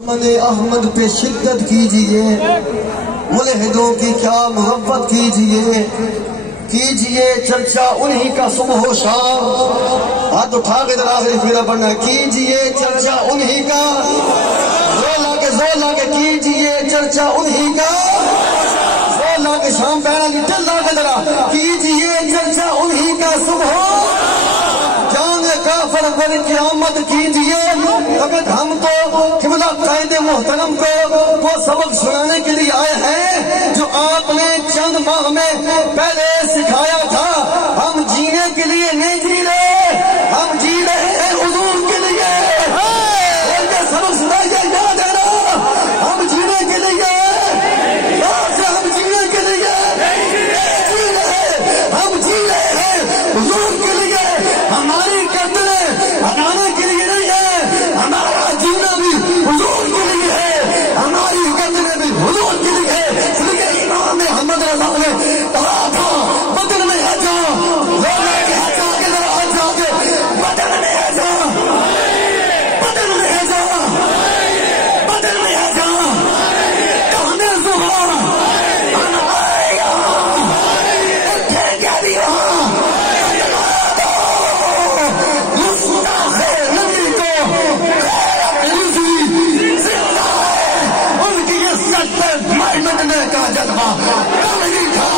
محمد احمد پہ شدت کیجئے، ملحدوں کی کیا محبت کیجئے چرچا انہی کا صبح و شام، ہاتھ اٹھا کے در آخری پھیرا پڑھنا، کیجئے چرچا انہی کا، زور لا کے کیجئے چرچا انہی کا، زور لا کے شام پہنا جی ٹل لا کے درہ کیجئے چرچا انہی کا صبح جان کافر پر قیامت کیجئے۔ فقط ہم تو قبلہ قائد محترم کو وہ سبق سنانے کے لیے آئے ہیں جو آپ نے چند ماہ میں پہلے سکھایا تھا۔ ہم جینے کے لیے نہیں جی رہے، ہم جی رہے ہیں حضور کے لیے۔ سبق سنائیے، یاد ہے نا، ہم جینے کے لیے، ہم جینے کے لیے جی رہے، ہم جی رہے ہیں حضور کے لیے۔ ہماری گردنیں ہٹانے کے لیے نہیں ہے، ہمارا جینا بھی حضور کے لیے ہے، ہماری گردنیں بھی حضور کے لیے ہے۔ اس لیے امام محمد رضا نے کہا تھا بدن میں ہے جا، لوگوں کے ہٹا کے ذرا ہٹا کے بدن میں ہے جا، بدن میں ہے جا، بدن میں ہے جا، کہنے زہرا ہم آئے گا اٹھے کیا دیا کا جذبہ نہیں تھا،